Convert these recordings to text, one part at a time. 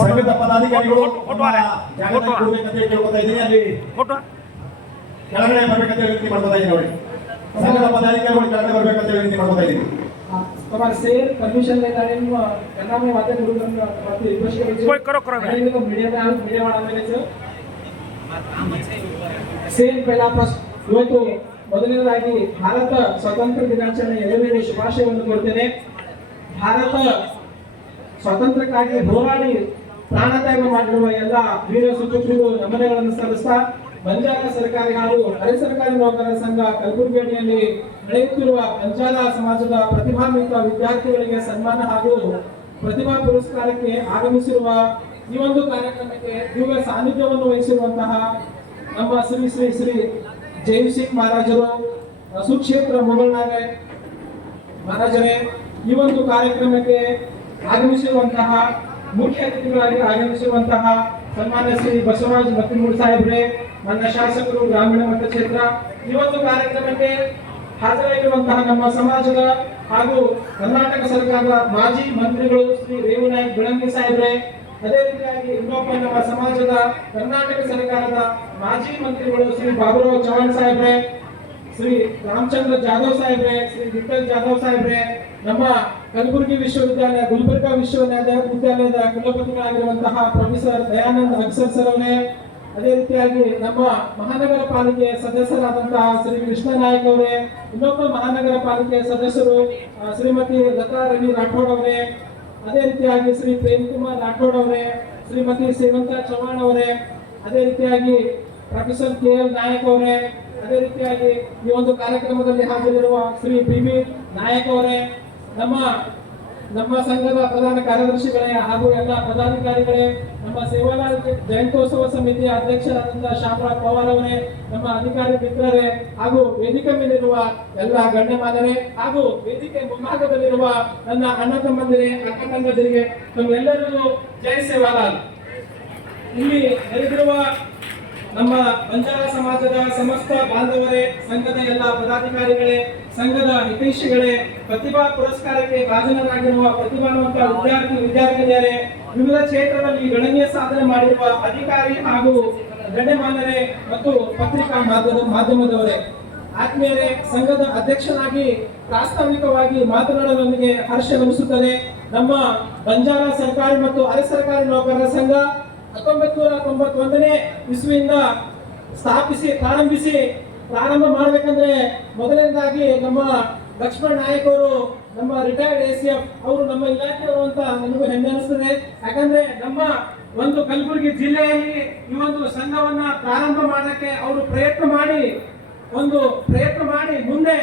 ಸಂಘದ ಪದಾಧಿಕಾರಿಗಳು ಜಾಗೃತಿ ಕೊಡಬೇಕಂತ ಕೇಳ್ಕೊತಾ ಇದ್ದೀನಿ. ಅಲ್ಲಿ ಕೆಳಗಡೆ ಬರ್ಬೇಕಂತ ವಿನಂತಿ ಮಾಡ್ಕೊತಾ ಇದ್ದೀನಿ. ನೋಡಿ, ಸಂಘದ ಪದಾಧಿಕಾರಿಗಳು ಕೆಳಗಡೆ ಬರ್ಬೇಕಂತ ವಿನಂತಿ ಮಾಡ್ಕೊತಾ ಇದ್ದೀನಿ. તમારે શેર પરમિશન લેતા એનું કનામે વાતે ગુરુગ્રામ વાતે રિક્વેસ્ટ કરી છે કોઈ કરો એને તો મીડિયા વાળા મેલે છે શેર પહેલા ಇವತ್ತು ಮೊದಲನೇದಾಗಿ ಭಾರತ ಸ್ವಾತಂತ್ರ್ಯ ದಿನಾಚರಣೆ ಎಲ್ಲರಿಗೂ ಶುಭಾಶಯವನ್ನು ಕೋರುತ್ತೇನೆ. ಭಾರತ ಸ್ವಾತಂತ್ರ್ಯಕ್ಕಾಗಿ ಹೋರಾಡಿ ಪ್ರಾಣತ್ಯಾಗ ಮಾಡಿರುವ ಎಲ್ಲ ವೀರ ಸುಪುತ್ರರಿಗೂ ನಮನಗಳನ್ನು ಸಲ್ಲಿಸ್ತಾ ಬಂಜಾರ ಸರ್ಕಾರಿ ಹಾಗೂ ಅರೆ ಸರ್ಕಾರಿ ನೌಕರರ ಸಂಘ ಕಲಬುರಗಿಯಲ್ಲಿ ನಡೆಯುತ್ತಿರುವ ಬಂಜಾರ ಸಮಾಜದ ಪ್ರತಿಭಾನ್ವಿತ ವಿದ್ಯಾರ್ಥಿಗಳಿಗೆ ಸನ್ಮಾನ ಹಾಗೂ ಪ್ರತಿಭಾ ಪುರಸ್ಕಾರಕ್ಕೆ ಆಗಮಿಸಿರುವ ಈ ಒಂದು ಕಾರ್ಯಕ್ರಮಕ್ಕೆ ದಿವ್ಯ ಸಾನ್ನಿಧ್ಯವನ್ನು ವಹಿಸಿರುವಂತಹ ನಮ್ಮ ಶ್ರೀ ಶ್ರೀ ಶ್ರೀ ಜೈವ್ ಸಿಂಗ್ ಮಹಾರಾಜರು ಸುಕ್ಷೇತ್ರ ಮುಗಳನಾಗೆ ಮಹಾರಾಜರೇ, ಈ ಒಂದು ಕಾರ್ಯಕ್ರಮಕ್ಕೆ ಆಗಮಿಸಿರುವಂತಹ ಮುಖ್ಯ ಅತಿಥಿಗಳಾಗಿ ಆಗಮಿಸಿರುವಂತಹ ಸನ್ಮಾನ್ಯ ಶ್ರೀ ಬಸವರಾಜ್ ಮತ್ತಿಮೂಡ್ ಸಾಹೇಬ್ರೆ, ನನ್ನ ಶಾಸಕರು ಗ್ರಾಮೀಣ ಮತಕ್ಷೇತ್ರ, ಈ ಒಂದು ಕಾರ್ಯಕ್ರಮಕ್ಕೆ ಹಾಜರಾಗಿರುವಂತಹ ನಮ್ಮ ಸಮಾಜದ ಹಾಗೂ ಕರ್ನಾಟಕ ಸರ್ಕಾರದ ಮಾಜಿ ಮಂತ್ರಿಗಳು ಶ್ರೀ ರೇವನಾಯಕ್ ಬಿಳಂಗಿ ಸಾಹೇಬ್ರೆ, ಅದೇ ರೀತಿಯಾಗಿ ಇನ್ನೊಬ್ಬ ನಮ್ಮ ಸಮಾಜದ ಕರ್ನಾಟಕ ಸರ್ಕಾರದ ಮಾಜಿ ಮಂತ್ರಿಗಳು ಶ್ರೀ ಬಾಬುರಾವ್ ಚೌಹಾಣ್ ಸಾಹೇಬ್ರೆ, ಶ್ರೀ ರಾಮಚಂದ್ರ ಜಾಧವ್ ಸಾಹೇಬ್ರೆ, ಶ್ರೀ ವಿಠಲ್ ಜಾಧವ್ ಸಾಹೇಬ್ರೆ, ನಮ್ಮ ಕಲಬುರಗಿ ವಿಶ್ವವಿದ್ಯಾಲಯ ಗುಲ್ಬರ್ಗಾ ವಿಶ್ವವಿದ್ಯಾಲಯದ ಕುಲಪತಿಗಳಾಗಿರುವಂತಹ ಪ್ರೊಫೆಸರ್ ದಯಾನಂದ್ ಅಗ್ಸರ್ ಸರ್ ಅವರೇ, ಅದೇ ರೀತಿಯಾಗಿ ನಮ್ಮ ಮಹಾನಗರ ಪಾಲಿಕೆ ಸದಸ್ಯರಾದಂತಹ ಶ್ರೀ ಕೃಷ್ಣ ನಾಯಕ್ ಅವರೇ, ಇನ್ನೊಬ್ಬ ಮಹಾನಗರ ಪಾಲಿಕೆ ಸದಸ್ಯರು ಶ್ರೀಮತಿ ಲತಾ ರವಿ ರಾಠೋಡ್ ಅವರೇ, ಅದೇ ರೀತಿಯಾಗಿ ಶ್ರೀ ಪ್ರೇಮ್ ಕುಮಾರ್ ರಾಠೋಡ್ ಅವರೇ, ಶ್ರೀಮತಿ ಸೇವಂತಾ ಚೌಹಾಣ್ ಅವರೇ, ಅದೇ ರೀತಿಯಾಗಿ ಪ್ರೊಫೆಸರ್ KL ನಾಯಕ್ ಅವರೇ, ಅದೇ ರೀತಿಯಾಗಿ ಈ ಒಂದು ಕಾರ್ಯಕ್ರಮದಲ್ಲಿ ಹಾಜರಿರುವ ಶ್ರೀ BB ನಾಯಕ್ ಅವರೇ, ನಮ್ಮ ಸಂಘದ ಪ್ರಧಾನ ಕಾರ್ಯದರ್ಶಿಗಳೇ ಹಾಗೂ ಎಲ್ಲ ಪದಾಧಿಕಾರಿಗಳೇ, ನಮ್ಮ ಸೇವಾಲಾಲ್ ಜಯಂತ್ಯೋತ್ಸವ ಸಮಿತಿಯ ಅಧ್ಯಕ್ಷರಾದಂತಹ ಶಾಮರಾವ್ ಪವಾರ್ ಅವರೇ, ನಮ್ಮ ಅಧಿಕಾರಿ ಮಿತ್ರರೇ ಹಾಗೂ ವೇದಿಕೆ ಮೇಲಿರುವ ಎಲ್ಲ ಗಣ್ಯಮಾನ್ಯರೇ ಹಾಗೂ ವೇದಿಕೆ ಮುಂಭಾಗದಲ್ಲಿರುವ ನನ್ನ ಅಣ್ಣ ತಮ್ಮಂದಿರೇ, ಅಕ್ಕ ತಂಗದಿರಿಗೆ ತಮ್ಮೆಲ್ಲರಿಗೂ ಜೈ ಸೇವಾಲಾಲ್. ಇಲ್ಲಿ ನೆರೆದಿರುವ ನಮ್ಮ ಬಂಜಾರ ಸಮಾಜದ ಸಮಸ್ತ ಬಾಂಧವರೇ, ಸಂಘದ ಎಲ್ಲ ಪದಾಧಿಕಾರಿಗಳೇ, ಸಂಘದ ಹಿತೈಷಿಗಳೇ, ಪ್ರತಿಭಾ ಪುರಸ್ಕಾರಕ್ಕೆ ಭಾಜನರಾಗಿರುವ ಪ್ರತಿಭಾವಂತ ವಿದ್ಯಾರ್ಥಿನಿಯರೇ, ವಿವಿಧ ಕ್ಷೇತ್ರದಲ್ಲಿ ಗಣನೀಯ ಸಾಧನೆ ಮಾಡಿರುವ ಅಧಿಕಾರಿ ಹಾಗೂ ಗಣ್ಯಮಾನ್ಯರೇ ಮತ್ತು ಪತ್ರಿಕಾ ಮಾಧ್ಯಮದವರೇ, ಆತ್ಮೀಯರೇ, ಸಂಘದ ಅಧ್ಯಕ್ಷನಾಗಿ ಪ್ರಾಸ್ತಾವಿಕವಾಗಿ ಮಾತನಾಡಲು ನನಗೆ ಹರ್ಷವೆನಿಸುತ್ತದೆ. ನಮ್ಮ ಬಂಜಾರ ಸರ್ಕಾರಿ ಮತ್ತು ಅರೆ ಸರ್ಕಾರಿ ನೌಕರರ ಸಂಘ 1991ನೇ ಇಸ್ವಿಯಿಂದ ಪ್ರಾರಂಭ ಮಾಡಬೇಕಂದ್ರೆ ಮೊದಲನೇದಾಗಿ ನಮ್ಮ ಲಕ್ಷ್ಮಣ್ ನಾಯಕ್ ಅವರು, ನಮ್ಮ ರಿಟೈರ್ಡ್ ACF ಅವರು ನಮ್ಮ ಇಲಾಖೆಯವರು ಅಂತ ನನಗೂ ಹೆಮ್ಮೆ ಅನಿಸ್ತದೆ. ಯಾಕಂದ್ರೆ ನಮ್ಮ ಒಂದು ಕಲಬುರಗಿ ಜಿಲ್ಲೆಯಲ್ಲಿ ಈ ಒಂದು ಸಂಘವನ್ನ ಪ್ರಾರಂಭ ಮಾಡಕ್ಕೆ ಅವರು ಪ್ರಯತ್ನ ಮಾಡಿ ಮುಂದೆ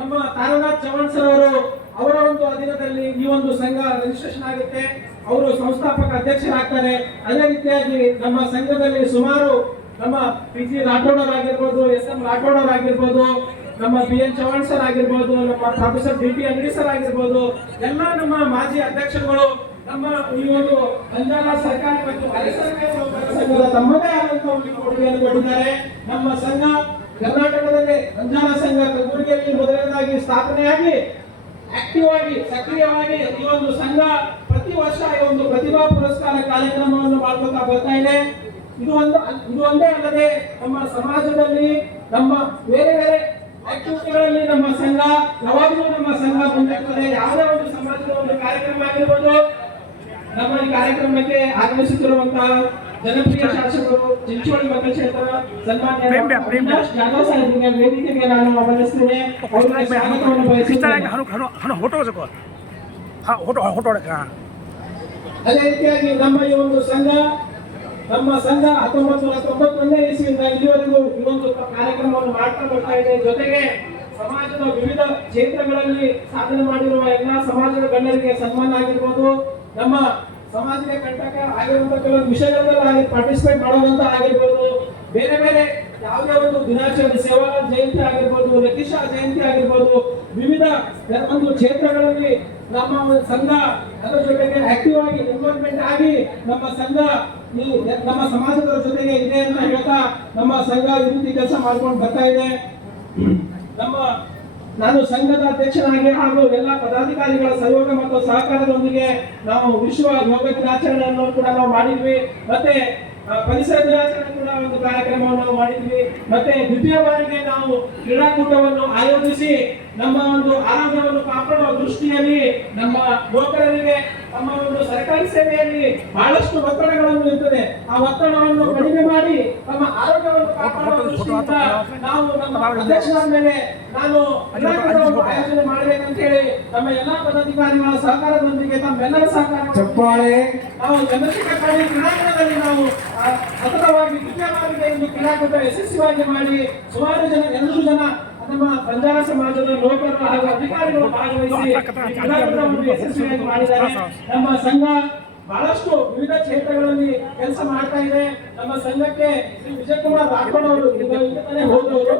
ನಮ್ಮ ತಾರನಾಥ್ ಚೌಹಾಣ್ ಸರ್ ಅವರ ಒಂದು ಅಧೀನದಲ್ಲಿ ಈ ಒಂದು ಸಂಘ ರಿಜಿಸ್ಟ್ರೇಷನ್ ಆಗುತ್ತೆ. ಅವರು ಸಂಸ್ಥಾಪಕ ಅಧ್ಯಕ್ಷರಾಗ್ತಾರೆ. ಅದೇ ರೀತಿಯಾಗಿ ನಮ್ಮ ಸಂಘದಲ್ಲಿ ಸುಮಾರು ನಮ್ಮ PG ರಾಠೋಡ್ ಅವರಾಗಿರ್ಬೋದು, SM ರಾಠೋಡ್ ಅವರಾಗಿರ್ಬೋದು, ನಮ್ಮ BN ಚೌಹಾಣ್ ಸರ್ ಆಗಿರ್ಬೋದು, ನಮ್ಮ ಪ್ರೊಫೆಸರ್ DP ಅಂಗಡಿ ಸರ್ ಆಗಿರ್ಬೋದು, ಎಲ್ಲ ನಮ್ಮ ಮಾಜಿ ಅಧ್ಯಕ್ಷರುಗಳು ನಮ್ಮ ಈ ಒಂದು ಬಂಜಾರ ಸರ್ಕಾರಿ ಮತ್ತು ಅರೆ ಸರ್ಕಾರಿ ಸಂಘದ ತಮ್ಮದೇ ಆದಂತಹ ಒಂದು ಕೊಡುಗೆಯನ್ನು ಕೊಟ್ಟಿದ್ದಾರೆ. ನಮ್ಮ ಸಂಘ ಕರ್ನಾಟಕದಲ್ಲಿ ಬಂಜಾರ ಸಂಘ ಕಲಬುರಗಿಯಲ್ಲಿ ಮೊದಲನೇದಾಗಿ ಸ್ಥಾಪನೆಯಾಗಿ ಆಕ್ಟಿವ್ ಆಗಿ ಸಕ್ರಿಯವಾಗಿ ಈ ಒಂದು ಸಂಘ ಪ್ರತಿ ವರ್ಷ ಈ ಒಂದು ಪ್ರತಿಭಾ ಪುರಸ್ಕಾರ ಕಾರ್ಯಕ್ರಮವನ್ನು ಮಾಡ್ಕೊತಾ ಬರ್ತಾ ಇದೆ. ಇದು ಒಂದೇ ಅಲ್ಲದೆ ನಮ್ಮ ಸಮಾಜದಲ್ಲಿ ನಮ್ಮ ಬೇರೆ ಬೇರೆ ಆಕ್ಟಿವಿಟಿಗಳಲ್ಲಿ ನಮ್ಮ ಸಂಘ ಯಾವಾಗಲೂ ಮುಂದಿರ್ತದೆ. ಯಾವುದೇ ಒಂದು ಸಮಾಜದ ಒಂದು ಕಾರ್ಯಕ್ರಮ ಆಗಿರ್ಬೋದು, ನಮ್ಮ ಈ ಕಾರ್ಯಕ್ರಮಕ್ಕೆ ಆಗಮಿಸುತ್ತಿರುವಂತಹ ಜನಪ್ರಿಯ ಶಾಸಕರು ಚಿಂಚೋಳಿ ಮತಕ್ಷೇತ್ರ ಸನ್ಮಾನ್ಯ ಜಾಧವ್ ಸಾಹೇಬ್ರಿಗೆ ವೇದಿಕೆಗೆ ನಾನು ಆಹ್ವಾನಿಸ್ತೇನೆ. ಅವರಿಗೆ ಸ್ವಾಗತವನ್ನು ಬಯಸುತ್ತೇನೆ. ಅದೇ ರೀತಿಯಾಗಿ ನಮ್ಮ ಈ ಒಂದು ಸಂಘ 1991ನೇ ಇಸ್ವಿಯಿಂದ ಇಲ್ಲಿವರೆಗೂ ಈ ಒಂದು ಕಾರ್ಯಕ್ರಮವನ್ನು ಮಾಡ್ತಾ ಬರ್ತಾ ಇದೆ. ಜೊತೆಗೆ ಸಮಾಜದ ವಿವಿಧ ಕ್ಷೇತ್ರಗಳಲ್ಲಿ ಸಾಧನೆ ಮಾಡಿರುವ ಎಲ್ಲ ಸಮಾಜದ ಗಣ್ಯರಿಗೆ ಸನ್ಮಾನ ಆಗಿರ್ಬೋದು, ನಮ್ಮ ಸಮಾಜಕ್ಕೆ ಕಂಟಕ ಆಗಿರುವಂತಹ ಕೆಲವು ವಿಷಯಗಳಲ್ಲಿ ಪಾರ್ಟಿಸಿಪೇಟ್ ಮಾಡೋದಂತ ಆಗಿರ್ಬೋದು, ಬೇರೆ ಬೇರೆ ಯಾವುದೇ ಒಂದು ದಿನಾಚರಣೆ ಸೇವಾಲಾಲ್ ಜಯಂತಿ ಆಗಿರ್ಬೋದು, ಲತೀಶಾ ಜಯಂತಿ ಆಗಿರ್ಬೋದು, ವಿವಿಧ ಒಂದು ಕ್ಷೇತ್ರಗಳಲ್ಲಿ ನಮ್ಮ ಸಂಘ ಅದರ ಜೊತೆಗೆ ಆಕ್ಟಿವ್ ಆಗಿ ಇನ್ವಾಲ್ವ್ಮೆಂಟ್ ಆಗಿ ನಮ್ಮ ಸಂಘ ನಮ್ಮ ಸಮಾಜದ ಜೊತೆಗೆ ಇದೆ ಅಂತ ಹೇಳ್ತಾ ನಮ್ಮ ಸಂಘ ಈ ರೀತಿ ಕೆಲಸ ಮಾಡ್ಕೊಂಡು ಬರ್ತಾ ಇದೆ. ನಮ್ಮ ನಾನು ಸಂಘದ ಅಧ್ಯಕ್ಷನಾಗಿ ಹಾಗೂ ಎಲ್ಲ ಪದಾಧಿಕಾರಿಗಳ ಸಹಯೋಗ ಮತ್ತು ಸಹಕಾರದೊಂದಿಗೆ ನಾವು ವಿಶ್ವ ಯೋಗ ದಿನಾಚರಣೆಯನ್ನು ಕೂಡ ನಾವು ಮಾಡಿದ್ವಿ. ಮತ್ತೆ ಪರಿಸರ ದಿನಾಚರಣೆ ಕೂಡ ಒಂದು ಕಾರ್ಯಕ್ರಮವನ್ನು ನಾವು ಮಾಡಿದ್ವಿ. ಮತ್ತೆ ದ್ವಿತೀಯ ಬಾರಿಗೆ ನಾವು ಕ್ರೀಡಾಕೂಟವನ್ನು ಆಯೋಜಿಸಿ ನಮ್ಮ ಒಂದು ಆರೋಗ್ಯವನ್ನು ಕಾಪಾಡುವ ದೃಷ್ಟಿಯಲ್ಲಿ ನಮ್ಮ ಯುವಕರಿಗೆ ನಮ್ಮ ಒಂದು ಸರ್ಕಾರಿ ಸೇವೆಯಲ್ಲಿ ಬಹಳಷ್ಟು ಒತ್ತಡಗಳನ್ನು ಇರ್ತದೆ. ಆ ಒತ್ತಡವನ್ನು ಕಡಿಮೆ ಮಾಡಿ ನಮ್ಮ ಆರೋಗ್ಯವನ್ನು ಕಾಪಾಡುವ ದೃಷ್ಟಿಯಿಂದ ನಾವು ನಮ್ಮ ಅಧ್ಯಕ್ಷರ ಮೇಲೆ ನಾನು ಕ್ರೀಡಾಕೂಟವನ್ನು ಆಯೋಜನೆ ಮಾಡಬೇಕಂತ ಹೇಳಿ ನಮ್ಮ ಎಲ್ಲಾ ಪದಾಧಿಕಾರಿಗಳ ಸಹಕಾರದೊಂದಿಗೆ ತಮ್ಮೆಲ್ಲರ ಸಹಕಾರ ಚಪ್ಪಾಳೆ. ನಾವು ಚಂದ್ರಶೇಖರ್ ಕ್ರೀಡಾಂಗಣದಲ್ಲಿ ನಾವು ಸತತವಾಗಿ ದ್ವಿತೀಯ ಬಾರಿಗೆ ಒಂದು ಕ್ರೀಡಾಕೂಟ ಯಶಸ್ವಿಯಾಗಿ ಮಾಡಿ ಸುಮಾರು ಜನ 200 ಜನ ನಮ್ಮ ಬಂಜಾರ ಸಮಾಜದ ಲೋಕರು ಹಾಗೂ ಅಧಿಕಾರಿಗಳು ಭಾಗವಹಿಸಿ ಕ್ರೀಡಾಕೂಟವನ್ನು ಯಶಸ್ವಿಯಾಗಿ ಮಾಡಿದ್ದಾರೆ. ನಮ್ಮ ಸಂಘ ಬಹಳಷ್ಟು ವಿವಿಧ ಕ್ಷೇತ್ರಗಳಲ್ಲಿ ಕೆಲಸ ಮಾಡ್ತಾ ಇದೆ. ನಮ್ಮ ಸಂಘಕ್ಕೆ ಶ್ರೀ ವಿಜಯಕುಮಾರ್ ರಾಠೋಡ್ ಅವರು ಹೋದವರು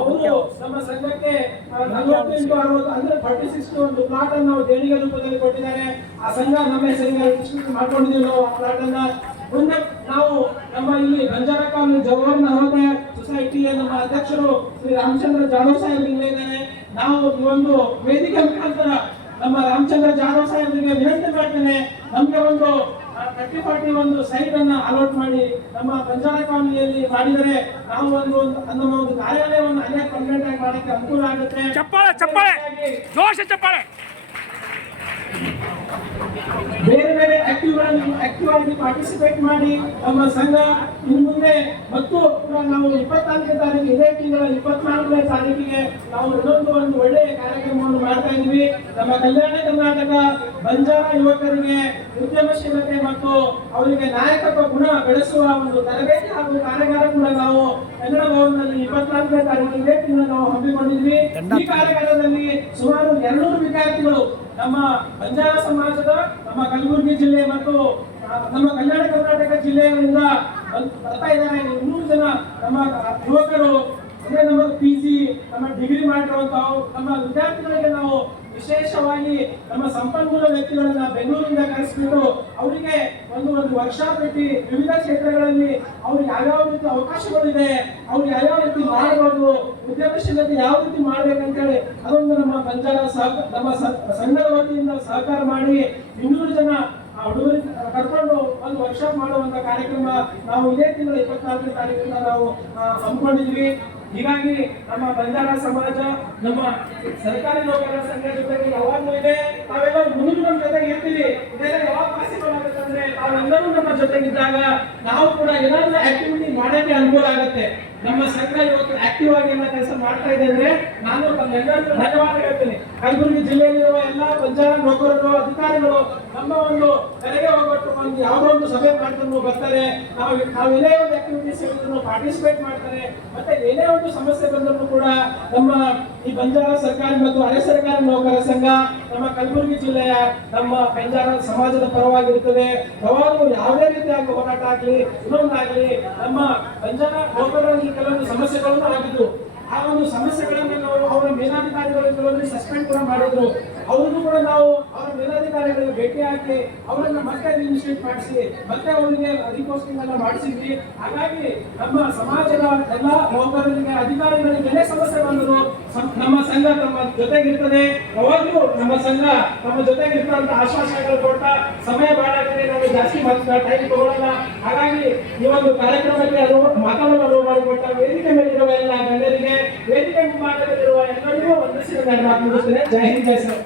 ಅವರು ನಮ್ಮ ಸಂಘಕ್ಕೆ 40x60 ಅಂದ್ರೆ 36 ಒಂದು ಪ್ಲಾಟ್ ಅನ್ನು ನಾವು ದೇಣಿಗೆ ರೂಪದಲ್ಲಿ ಕೊಟ್ಟಿದ್ದಾರೆ. ಆ ಸಂಘ ನಮ್ಮ ಹೆಸರಿಗೆ ರಿಜಿಸ್ಟ್ರೇಷನ್ ಮಾಡ್ಕೊಂಡಿದ್ದೀವಿ ನಾವು ಆ ಪ್ಲಾಟ್ ಅನ್ನ. ಮುಂದೆ ನಾವು ನಮ್ಮ ಇಲ್ಲಿ ಬಂಜಾರ ಕಾಲೋನಿ ಜವಾಹರ್ ನವೋದಯ ಸೊಸೈಟಿಯ ನಮ್ಮ ಅಧ್ಯಕ್ಷರು ಶ್ರೀ ರಾಮಚಂದ್ರ ಜಾಧವ್ ಸಾಹೇಬ್ ಇದ್ದಾರೆ. ನಾವು ಈ ಒಂದು ವೇದಿಕೆ ಮುಖಾಂತರ ನಮ್ಮ ರಾಮಚಂದ್ರ ಜಾಧವ್ ಸಾಹೇಬರಿಗೆ ವಿನಂತಿ ಮಾಡ್ತೇನೆ, ನಮ್ಗೆ ಒಂದು 30-40 ಒಂದು ಸೈಟ್ ಅನ್ನ ಅಲಾಟ್ ಮಾಡಿ ನಮ್ಮ ಬಂಜಾರ ಕಾಲೋನಿಯಲ್ಲಿ ಮಾಡಿದರೆ ನಾವು ನಮ್ಮ ಒಂದು ಕಾರ್ಯಾಲಯವನ್ನು ಅಲ್ಲೇ ಪರ್ಮನೆಂಟ್ ಆಗಿ ಮಾಡಕ್ಕೆ ಅನುಕೂಲ ಆಗುತ್ತೆ. ಚಪ್ಪಾಳೆ ಚಪ್ಪಾಳೆ. ಬೇರೆ ಬೇರೆ ಆಕ್ಟಿವ್ ಆಗಿ ಪಾರ್ಟಿಸಿಪೇಟ್ ಮಾಡಿ ನಮ್ಮ ಸಂಘ ಇನ್ನು ಮುಂದೆ ಮತ್ತು ನಾವು 24ನೇ ತಾರೀಕು ಇದೇ ತಿಂಗಳ 24ನೇ ತಾರೀಕಿಗೆ ನಾವು ಒಂದು ಒಳ್ಳೆಯ ಕಾರ್ಯಕ್ರಮವನ್ನು ಮಾಡ್ತಾ ಇದ್ವಿ. ನಮ್ಮ ಕಲ್ಯಾಣ ಕರ್ನಾಟಕ ಬಂಜಾರ ಯುವಕರಿಗೆ ಉದ್ಯಮಶೀಲತೆ ಮತ್ತು ಅವರಿಗೆ ನಾಯಕತ್ವ ಗುಣ ಬೆಳೆಸುವ ಒಂದು ತರಬೇತಿ ಹಾಗೂ ಕಾರ್ಯಾಗಾರ ಕೂಡ ನಾವು ಕನ್ನಡ ಭವನದಲ್ಲಿ 24ನೇ ತಾರೀಕು ಇದೇ ತಿಂಗಳ ನಾವು ಹಮ್ಮಿಕೊಂಡಿದ್ವಿ. ಈ ಕಾರ್ಯಾಗಾರದಲ್ಲಿ ಸುಮಾರು 200 ವಿದ್ಯಾರ್ಥಿಗಳು ನಮ್ಮ ಬಂಜಾರ ಸಮಾಜದ ನಮ್ಮ ಕಲಬುರಗಿ ಜಿಲ್ಲೆ ಮತ್ತು ನಮ್ಮ ಕಲ್ಯಾಣ ಕರ್ನಾಟಕ ಜಿಲ್ಲೆಯಿಂದ ಬರ್ತಾ ಇದ್ದಾರೆ. 200 ಜನ ನಮ್ಮ ಯುವಕರು ಅಂದ್ರೆ ನಮ್ಮ PG ನಮ್ಮ ಡಿಗ್ರಿ ಮಾಡಿರುವಂತಹ ನಮ್ಮ ವಿದ್ಯಾರ್ಥಿಗಳಿಗೆ ನಾವು ವಿಶೇಷವಾಗಿ ನಮ್ಮ ಸಂಪನ್ಮೂಲ ವ್ಯಕ್ತಿಗಳನ್ನ ಬೆಂಗಳೂರಿಂದ ಕರೆಸಿಬಿಟ್ಟು ಅವರಿಗೆ ಒಂದು ವರ್ಕ್ಶಾಪ್ ಇಟ್ಟು ವಿವಿಧ ಕ್ಷೇತ್ರಗಳಲ್ಲಿ ಅವ್ರಿಗೆ ಯಾವ್ಯಾವ ರೀತಿ ಅವಕಾಶಗಳಿದೆ, ಅವ್ರಿಗೆ ಯಾವ್ಯಾವ ರೀತಿ ಮಾಡಬಹುದು, ಉದ್ಯಮಶೀಲತೆ ಯಾವ ರೀತಿ ಮಾಡ್ಬೇಕಂತೇಳಿ ಅದೊಂದು ನಮ್ಮ ಬಂಜಾರ ನಮ್ಮ ಸಂಘದ ವತಿಯಿಂದ ಸಹಕಾರ ಮಾಡಿ 200 ಜನ ಹುಡುಗರಿಗೆ ಕರ್ಕೊಂಡು ಒಂದು ವರ್ಕ್ಶಾಪ್ ಮಾಡುವಂತ ಕಾರ್ಯಕ್ರಮ ನಾವು ಇದೇ ತಿಂಗಳ 24ನೇ ತಾರೀಕಿನ ನಾವು ಹಮ್ಮಿಕೊಂಡಿದ್ವಿ. ಹೀಗಾಗಿ ನಮ್ಮ ಬಂಜಾರ ಸಮಾಜ ನಮ್ಮ ಸರ್ಕಾರಿ ನೌಕರರ ಸಂಘ ಜೊತೆಗೆ ಯಾವಾಗಲೂ ಇದೆ. ನಾವೆಲ್ಲ ಮುಂದೆ ನಮ್ಮ ಜೊತೆಗೆ ಇರ್ತೀವಿ. ಇದೆಲ್ಲ ಯಾವಾಗ ಪಾಸಿಬಲ್ ಆಗುತ್ತೆ ಅಂದ್ರೆ ನಾವೆಲ್ಲರೂ ನಮ್ಮ ಜೊತೆಗಿದ್ದಾಗ ನಾವು ಕೂಡ ಏನಾದ್ರೂ ಆಕ್ಟಿವಿಟಿ ಮಾಡೋಕೆ ಅನುಕೂಲ ಆಗುತ್ತೆ. ನಮ್ಮ ಸಂಘ ಇವತ್ತು ಆಕ್ಟಿವ್ ಆಗಿ ಎಲ್ಲ ಕೆಲಸ ಮಾಡ್ತಾ ಇದೆ ಅಂದ್ರೆ ನಾನು ಎಲ್ಲರಿಗೂ ಧನ್ಯವಾದ ಹೇಳ್ತೀನಿ. ಕಲಬುರಗಿ ಜಿಲ್ಲೆಯಲ್ಲಿರುವ ಎಲ್ಲ ಬಂಜಾರ ನೌಕರರು ಅಧಿಕಾರಿಗಳು ನಮ್ಮ ಒಂದು ಕರೆಗೆ ಹೋಗ್ಬಿಟ್ಟು ಒಂದು ಯಾವುದೋ ಒಂದು ಸಭೆ ಮಾಡ್ಕೊಂಡು ಬರ್ತಾರೆ. ನಾವು ಏನೇ ಒಂದು ಆಕ್ಟಿವಿಟೀಸ್ ಹೇಳಿದ್ರು ಪಾರ್ಟಿಸಿಪೇಟ್ ಮಾಡ್ತಾರೆ. ಮತ್ತೆ ಏನೇ ಒಂದು ಸಮಸ್ಯೆ ಬಂದರೂ ಕೂಡ ನಮ್ಮ ಈ ಬಂಜಾರ ಸರ್ಕಾರಿ ಮತ್ತು ಅರೆ ಸರ್ಕಾರಿ ನೌಕರರ ಸಂಘ ನಮ್ಮ ಕಲಬುರಗಿ ಜಿಲ್ಲೆಯ ನಮ್ಮ ಬಂಜಾರ ಸಮಾಜದ ಪರವಾಗಿರುತ್ತದೆ. ಯಾವಾಗಲೂ ಯಾವುದೇ ರೀತಿಯಾಗಿ ಹೋರಾಟ ಆಗ್ಲಿ ಇನ್ನೊಂದಾಗ್ಲಿ ನಮ್ಮ ಬಂಜಾರ ನೌಕರರಲ್ಲಿ ಕೆಲವೊಂದು ಸಮಸ್ಯೆಗಳನ್ನು ಆಗಿದ್ದು ಆ ಒಂದು ಸಮಸ್ಯೆಗಳನ್ನು ನಾವು ಅವರ ಮೇಲಾಧಿಕಾರಿಗಳು ಕೆಲವೊಂದು ಸಸ್ಪೆಂಡ್ ಕೂಡ ಮಾಡಿದ್ರು. ಅವ್ರಿಗೂ ಕೂಡ ನಾವು ಅವರ ಮೇಲಾಧಿಕಾರಿಗಳಿಗೆ ಭೇಟಿ ಹಾಕಿ ಅವರನ್ನ ಮತ್ತೆ ರಿಜಿಸ್ಟ್ರೇಟ್ ಮಾಡಿಸಿ ಮತ್ತೆ ಅವರಿಗೆ ರಿಪೋಸ್ಟಿಂಗ್ ಅನ್ನ ಮಾಡಿಸಿದ್ವಿ. ಹಾಗಾಗಿ ನಮ್ಮ ಸಮಾಜದ ಎಲ್ಲ ನೌಕರರಿಗೆ ಅಧಿಕಾರಿಗಳಿಗೆ ಏನೇ ಸಮಸ್ಯೆ ಬಂದರೂ ನಮ್ಮ ಸಂಘ ತಮ್ಮ ಜೊತೆಗಿರ್ತದೆ. ಯಾವಾಗಲೂ ನಮ್ಮ ಸಂಘ ನಮ್ಮ ಜೊತೆಗಿರ್ತಂತ ಆಶ್ವಾಸನೆಗಳು ಕೊಟ್ಟ ಸಮಯ ಬಹಳ ಆಗಿದೆ, ನಾವು ಜಾಸ್ತಿ ಟೈಮ್ ತಗೊಳ್ಳಲ್ಲ. ಹಾಗಾಗಿ ಈ ಒಂದು ಕಾರ್ಯಕ್ರಮಕ್ಕೆ ಮಾತಾಡಲು ಅನುವು ಮಾಡಿಕೊಟ್ಟ ವೇದಿಕೆ ಮೇಲಿರುವ ಎಲ್ಲ ಗಣ್ಯರಿಗೆ ವೇದಿಕೆ ಮುಂಭಾಗದಲ್ಲಿರುವ ಎಲ್ಲರಿಗೂ ವಂದಿಸಿ ನಾನು ಮಾತು ಮುಗಿಸ್ತೇನೆ. ಜೈ ಹಿಂದ್, ಜೈ ಸರ್.